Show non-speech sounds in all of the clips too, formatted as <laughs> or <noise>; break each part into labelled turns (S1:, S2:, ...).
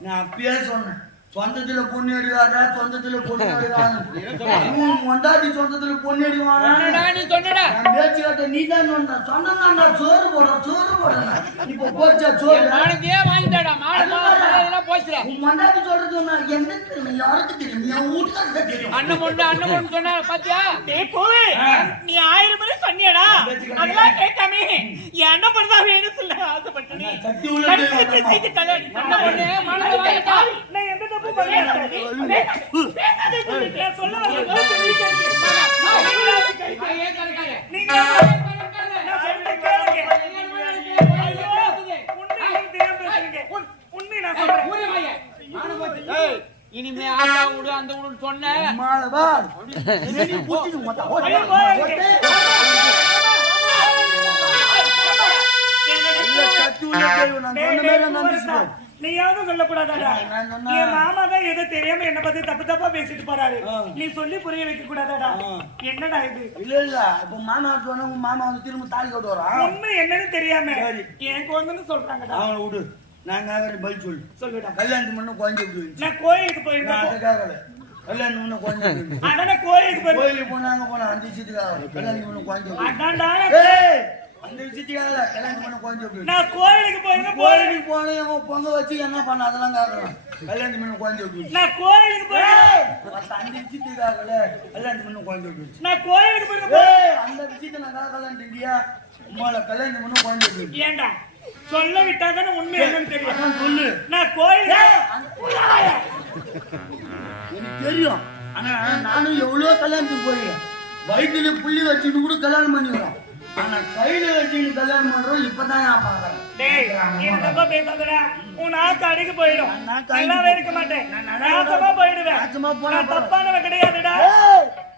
S1: நான் அப்பயே சொன்னேன் சொந்தத்துல பொண்ணு எடுக்காத சொந்தத்துல பொண்ணு எடுக்காத <laughs> மொண்டாட்டி சொந்தத்துல பொண்ணு நான் பேச்சு கேட்ட நீ தான் சொன்ன. சொன்னா சோறு போடுற சோறு போடுறேன் இப்ப போச்சா சோறு?
S2: வாங்கிட்டாடா.
S1: மண்டாட்டி சொல்றது என்ன? தெரியும் யாருக்கு தெரியும்? என் வீட்டுக்காரருக்கு தெரியும்.
S2: அண்ணன் பொண்ணு அண்ணன் பொண்ணு சொன்னா பாத்தியா?
S3: டேய் போவே நீ ஆயிரம் முறை சொன்னியடா. அதெல்லாம் கேட்காம என் அண்ணன் பண்ணா வேணும் சொல்ல ஆசைப்பட்டேன்.
S1: சக்தி உள்ள
S2: இனிமே ஆட்டா விடு அந்த விடு சொன்ன
S1: மாலவா நீ புடிச்சு மொத்த
S3: ஐயோ, போய்.
S1: சக்தி உள்ள தெய்வம் நான் சொன்ன மாதிரி நம்பிச்சு
S3: நீ யாரும் சொல்லக்கூடாதாடா என் மாமா தான் ஏதோ தெரியாம என்ன பத்தி தப்பு தப்பா பேசிட்டு போறாரு. நீ சொல்லி புரிய வைக்க கூடாதாடா. என்னடா இது?
S1: இல்ல இல்ல இப்ப மாமா சொன்ன உன் மாமா வந்து திரும்ப தாலி கட்டு வரான்
S3: உண்மை என்னன்னு தெரியாம. என் குழந்தைன்னு சொல்றாங்கடா.
S1: அவனை விடு. நான் கேட்கறேன் பதில் சொல்லு.
S3: சொல்லுடா.
S1: கல்யாணத்துக்கு முன்ன குழந்தை இருந்துச்சு?
S3: நான் கோயிலுக்கு போயிருந்தேன்.
S1: குழந்தை?
S3: அதான கோயிலுக்கு
S1: போனாங்க போனா கல்யாணத்துக்கு முன்ன குழந்தை அந்த விஷயத்துக்காக கல்யாணத்துக்கு முன்ன குழந்தை?
S3: நான் கோயிலுக்கு போயிருந்தேன் கோயிலுக்கு
S1: போனேன் பொங்க வச்சு என்ன பண்ண அதெல்லாம் கேட்கலாம் கல்யாணத்துக்கு முன்ன குழந்தை இருந்துச்சு?
S3: நான் கோயிலுக்கு போயிருந்தேன்
S1: அந்த விஷயத்துக்காகல கல்யாணத்துக்கு முன்ன குழந்தை இருந்துச்சு?
S3: நான் கோயிலுக்கு போயிருந்தேன்
S1: அந்த விஷயத்தை நான் கேட்கலான்ட்டு இருந்தியா? உம்மால கல்யாணத்துக்கு முன்ன குழந்தை?
S3: ஏன்டா சொல்ல விட்டாதானே உண்மை என்னன்னு தெரியும்
S1: சொல்லு
S3: நான் கோயிலுக்கு.
S1: எனக்கு தெரியும் ஆனா நானும் எவ்வளவு கல்யாணத்துக்கு போயிருக்கேன் வயிற்றுல புள்ளி வச்சுட்டு கூட கல்யாணம் பண்ணிக்கிறோம் ஆனா கையில வச்சுட்டு கல்யாணம் பண்றோம் இப்பதான் நான் பாக்குறேன்
S3: பேசாதடா. உன் நாக்கு அடிக்கு போயிடும். நல்லாவே இருக்க மாட்டேன். நாசமா போயிடுவேன். நான். தப்பானவன் கிடையாதுடா.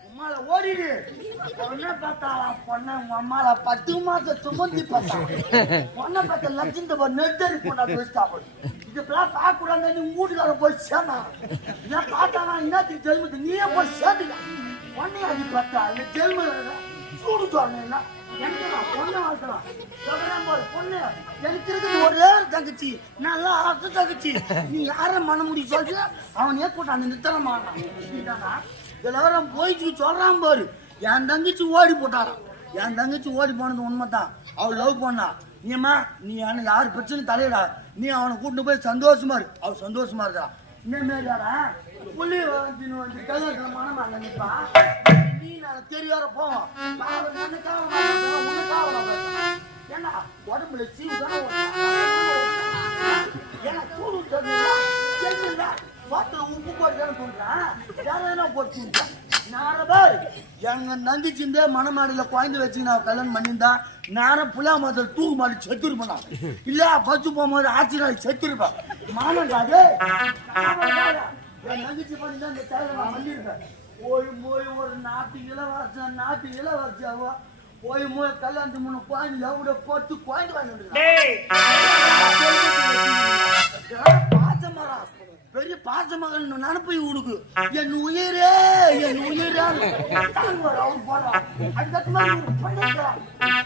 S1: உம்மால ஓடிடு. பொண்ணை பார்த்தாளா பொண்ணை உங்க அம்மால பத்து மாசம் சுமந்தி பார்த்தா. பொண்ணை பார்த்த லட்சத்தை நெட்டரி போட்டா பெஸ்டா போய் இதுக்கெல்லாம் பார்க்க கூடாது நீ வீட்டுக்கார போய் சேர்ந்தா. என்ன பார்த்தானா என்னத்துக்கு ஜெல்மத்து நீயே போய் சேர்த்துக்க பொண்ணை அடி பார்த்தா இந்த சூடு சொன்னா எனக்கு இருக்குது ஒரே ஒரு தங்கச்சி. நல்லா அழகு தங்கச்சி. நீ யார மன முடி சொல்ற அவன் ஏற்பட்ட அந்த நித்தனமான இதெல்லாம் போயிட்டு சொல்றான் பாரு. என் தங்கச்சி ஓடி போட்டாராம் என் தங்கச்சி ஓடி போனது உண்மைதான். அவள் லவ் பண்ணா. நீம்மா நீ அவனை யார் பிரச்சனை தலையிடா. நீ அவனை கூட்டிட்டு போய் சந்தோஷமா இரு. அவள் சந்தோஷமா இருக்கா. இன்னும் புள்ளி வந்து வந்து கல்யாணத்துல மனமா நீ நான் தெரியாத போவோம். ஏன்னா உடம்புல சீக்கிரம் ஏன்னா சூடு தெரியுங்களா தெரியுங்களா உப்பு போட்டு சொல்றேன் வேற போட்டு எங்க நந்திச்சு இந்த குழந்தை வச்சு நான் கல்யாணம் பண்ணியிருந்தா நேரம் புலா மாதம் தூக்கு மாடி செத்துருப்பேன்? இல்ல பச்சு போகும்போது ஆட்சி நாள் செத்துருப்பேன் காது. என் நந்திச்சு பண்ணி தான் இந்த சேலை நான் பண்ணியிருக்கேன் போய் போய் ஒரு நாட்டு இளவரச நாட்டு இளவரசியாவோ போய் போய் கல்யாணத்துக்கு முன்ன குழந்தை எவ்வளோ போட்டு குழந்தை வாங்கி வந்துருக்கேன்.
S3: டேய்.
S1: பாசமரம் பெரிய பாசமகன் நினப்பை உடுக்கு என் உயிரே என் உயிரே.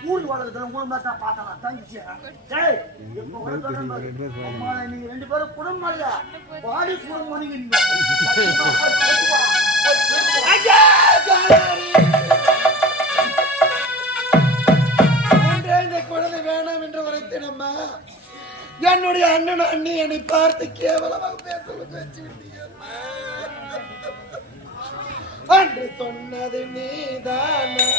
S1: ஊர் உலகத்துல மாதிரி தான் பார்த்தலாம் தங்கிச்சு நீங்க ரெண்டு பேரும் குடும்பம் இல்ல. பாடி குடும்பம்
S4: இந்த குழந்தை வேணாம் என்று உரைத்தினம்மா என்னுடைய அண்ணன் அண்ணி என்னை பார்த்து கேவலமாக பேசுவது வச்சு அன்று சொன்னது நீதானா.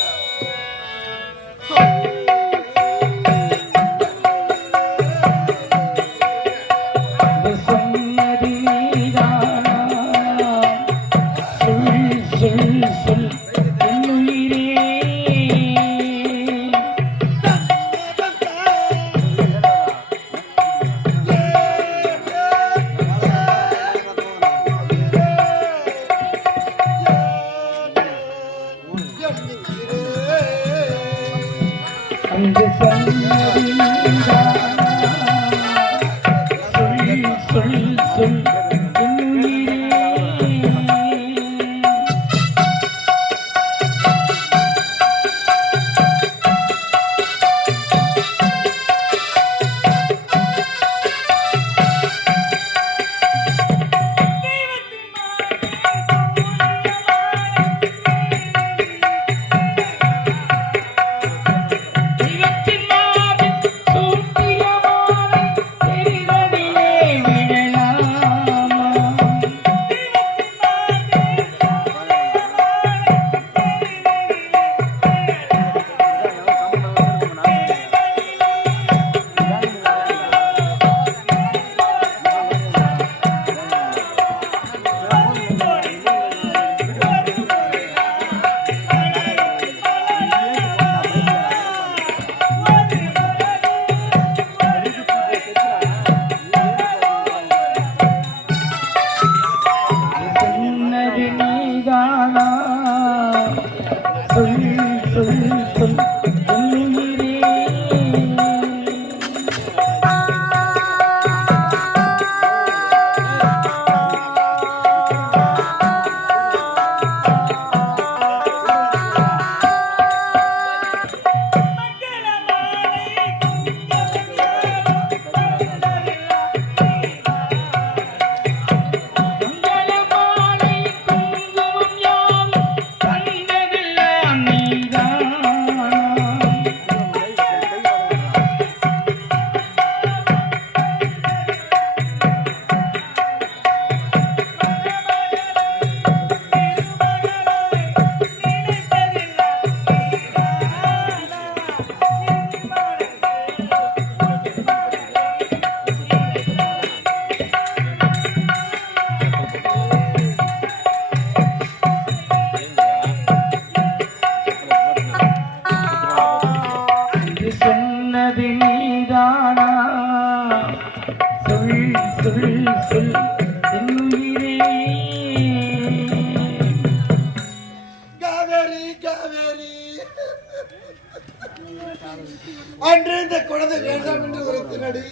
S4: குழந்தை வேண்டாம் என்று உரைத்தினடி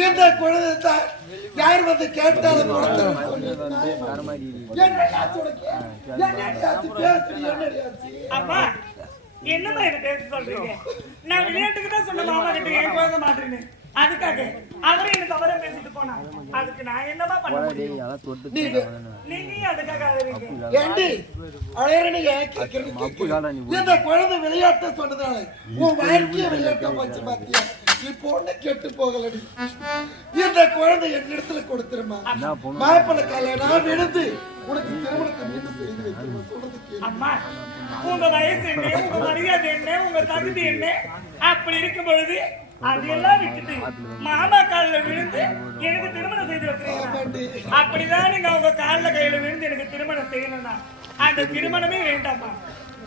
S4: இந்த குழந்தை தான் யார் வந்து கேட்டாலும்?
S3: அப்பா என்னம்மா என்ன பேச சொல்றீங்க? நான் விளையாட்டுக்கு தான் சொன்ன மாமா கிட்ட என் குழந்தை மாட்டுன்னு அதுக்காக அவரே என்ன தவற பேசிட்டு போனா அதுக்கு நான் என்னமா பண்ண முடியும்?
S4: நீ
S3: நீங்க அதுக்காக
S4: ஏண்டி? கேட்கல. இந்த குழந்தை விளையாட்ட சொன்னதால உன் வாழ்க்கைய விளையாட்ட போச்சு பாத்தியா? இப்போ ஒண்ணு கெட்டு போகலடி. இந்த குழந்தை என்னிடத்துல கொடுத்துருமா? மாப்பிள்ளை கல்யாணம் விழுந்து உனக்கு திருமணத்தை மீண்டும் செய்து.
S3: அம்மா உங்க வயசு என்ன உங்க மரியாதை என்ன உங்க தகுதி என்ன? அப்படி இருக்கும் பொழுது அதெல்லாம் விட்டுட்டு மாமா கால்ல விழுந்து எனக்கு திருமணம் செய்து வைக்கிறீங்க அப்படிதான் நீங்க அவங்க கால்ல கையில விழுந்து எனக்கு திருமணம் செய்யணும்னா. அந்த திருமணமே வேண்டாமா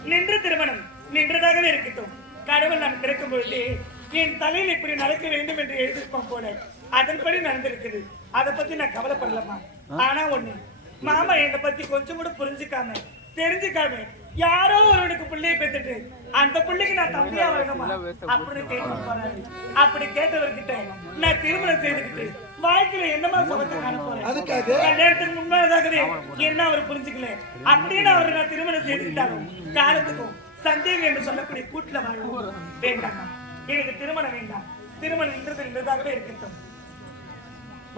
S3: நின்று திருமணம். நின்றதாகவே இருக்கட்டும். கடவுள் நான் பிறக்கும் பொழுது என் தலையில் இப்படி நடக்க வேண்டும் என்று எழுதிருப்போம் போல அதன்படி நடந்திருக்குது. அதை பத்தி நான் கவலைப்படலமா ஆனா ஒண்ணு மாமா என்னை பத்தி கொஞ்சம் கூட புரிஞ்சுக்காம தெரிஞ்சுக்காம யாரோ ஒருவனுக்கு பிள்ளையை பெத்துட்டு அந்த பிள்ளைக்கு நான் தம்பியா வரணுமா? அப்படி கேட்டு போறாரு. அப்படி கேட்டவர்கிட்ட நான் திருமணம் செய்துக்கிட்டு வாழ்க்கையில என்னமா சுகத்தை காண போறேன்?
S4: அதுக்காக
S3: கல்யாணத்துக்கு முன்னாதாகவே என்ன அவர் புரிஞ்சுக்கல. அப்படின்னு அவரை நான் திருமணம் செய்துக்கிட்டாலும் காலத்துக்கும் சந்தேகம் என்று சொல்லக்கூடிய கூட்டுல வாழ்வோம் வேண்டாம். எனக்கு திருமணம் வேண்டாம். திருமணம் நின்றது நின்றதாகவே இருக்கட்டும்.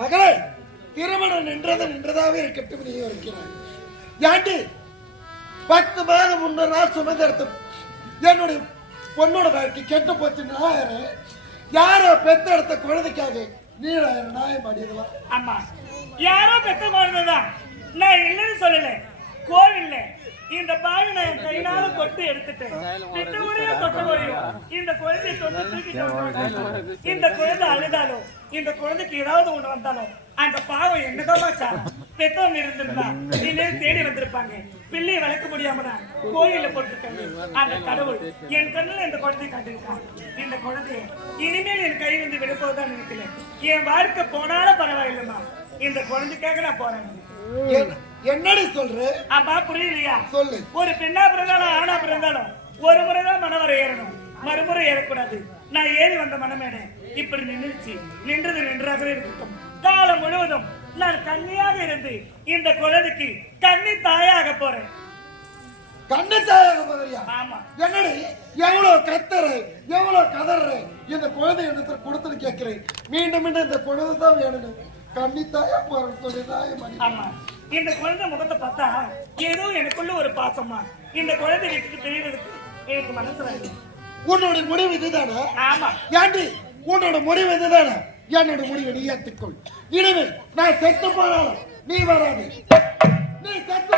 S4: மகளே திருமணம் நின்றது நின்றதாவே இருக்கட்டும் நீ இருக்கிறாய். ஏண்டி? பத்து மாதம் முன்னூறு நாள் சுமந்தெடுத்து என்னுடைய பொண்ணோட வாழ்க்கை கெட்டு போச்சு நாயரு யாரோ பெத்தெடுத்த குழந்தைக்காக நீடாயிரம் நாயம் அடியதெல்லாம்
S3: ஆமா யாரோ பெத்த குழந்தைதான் நான் இல்லைன்னு சொல்லல. கோவில்ல இந்த பாவி நான் என் கையினால கொட்டு எடுத்துட்டேன் திட்டு முடியும் தொட்ட முடியும் இந்த குழந்தைய தொட்டு தூக்கி இந்த குழந்தை அழுதாலும் இந்த குழந்தைக்கு ஏதாவது ஒண்ணு வந்தாலும் அந்த பாவம் என்னதான் பெத்தவங்க இருந்திருந்தா இல்லைன்னு தேடி வந்திருப்பாங்க. பிள்ளையை வளர்க்க முடியாம நான் கோயில போட்டிருக்காங்க அந்த கடவுள். என் கண்ணுல இந்த குழந்தையை காட்டிருக்கான் இந்த குழந்தைய இனிமேல் என் கை வந்து விடுப்போதான் நினைக்கல. என் வாழ்க்கை போனாலும் பரவாயில்லைம்மா. இந்த குழந்தைக்காக நான் போறேன்.
S4: என்ன- என்னடி சொல்ற?
S3: அப்பா புரியலையா?
S4: சொல்லு.
S3: ஒரு பெண்ணா பிறந்தாலும் ஆணா பிறந்தாலும் ஒரு முறைதான் மனவரை ஏறணும். மறுமுறை ஏறக்கூடாது. நான் ஏறி வந்த மனமேடை இப்படி நின்றுச்சு. நின்றது நின்றாகவே இருக்கட்டும். காலம் முழுவதும் நான் கன்னியாக இருந்து இந்த குழந்தைக்கு கன்னி தாயாக போறேன்.
S4: கண்ணு தாயாக மகரியா
S3: ஆமா.
S4: என்னடி? எவ்வளவு கத்துற எவ்வளவு கதற இந்த குழந்தை இடத்துல கொடுத்துன்னு கேட்கிறேன். மீண்டும் மீண்டும் இந்த குழந்தை தான் வேணும் போறேன்னு சொல்லி அடி
S3: ஆமா. இந்த குழந்தை முகத்தை பார்த்தா ஏதோ எனக்குள்ள ஒரு பாசமா. இந்த குழந்தை விட்டுட்டு தெரியறதுக்கு எனக்கு மனசு வருது.
S4: உன்னோட முடிவு இதுதானே?
S3: ஆமா.
S4: ஏண்டி? உன்னோட முடிவு இதுதானே? என்னோட முடிவை நீ ஏத்துக்கொள் இனிமேல் நான் செத்து போனாலும் நீ வராது. நீ செத்து